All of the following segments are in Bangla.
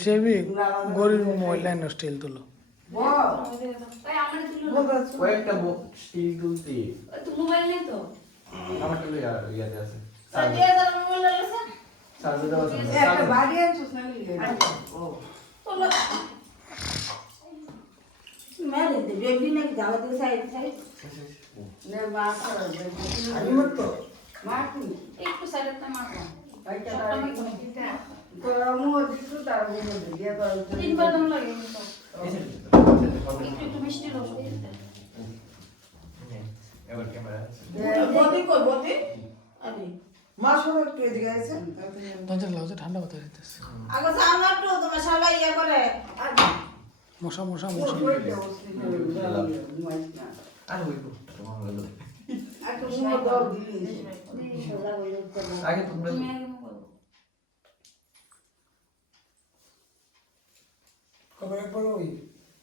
সে বি গরিব মহিলা স্টিল তুলো কয়েকটা স্টিল তুলতি তো মোবাইল নেই তো আমারটা ইয়াতে আছে সাজিয়া দাও মোবাইল আছে চার্জ দাও একটা বাড়ি আনছিস না ও তোলো মেরে দে বেবি নাকি দাও দে সাইড সাইড নে মাছ আমি মত তো মাটি একটু সাইডে মারো আইটা সবটা আমি কোনে দিতে তো আমু দিছু তার মনে দিয়ে তো তিনবার দম লাগে তো একটু মিষ্টি রস দিতে এবার ক্যামেরা বদি কই বদি আরে মাছও একটু এদিকে আছে দরজা লাউজে ঠান্ডা বাতাস দিতেছে আগে সামনে তো তোমার শালা ইয়া করে আরে মশা মশা আর মশা ওইবো তোমার হলো তো মুখ দাও দিলি আগে তোমরা তুমি আগে করো কবে একবার ওই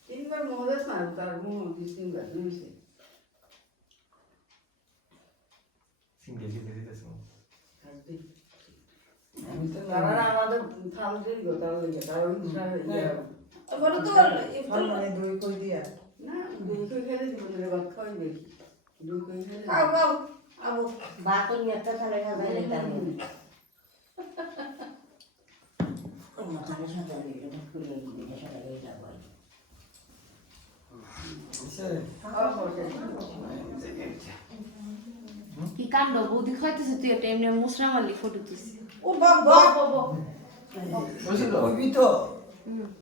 তিনবার মহদেশ না তার মুখ তিনবার নিছে সিঙ্গেল দিতেছ তারা আমাদের থাম দিই গো তার লাগে কারণ বড় তো ফল মানে দই কই দিয়া না দই কই খেলে দিব না ভাত খাইবে দই কই খেলে আও আবু ভাত নিয়ে একটা খালে খাবে এটা মাথার সাথে এটা খুলে দিয়ে সাথে এটা বল কি কাণ্ড বৌদি খাইতেছে তুই একটা এমনি মুসরা মারলি ফটো তুলছি ও বাবা বুঝলি তো ওই তো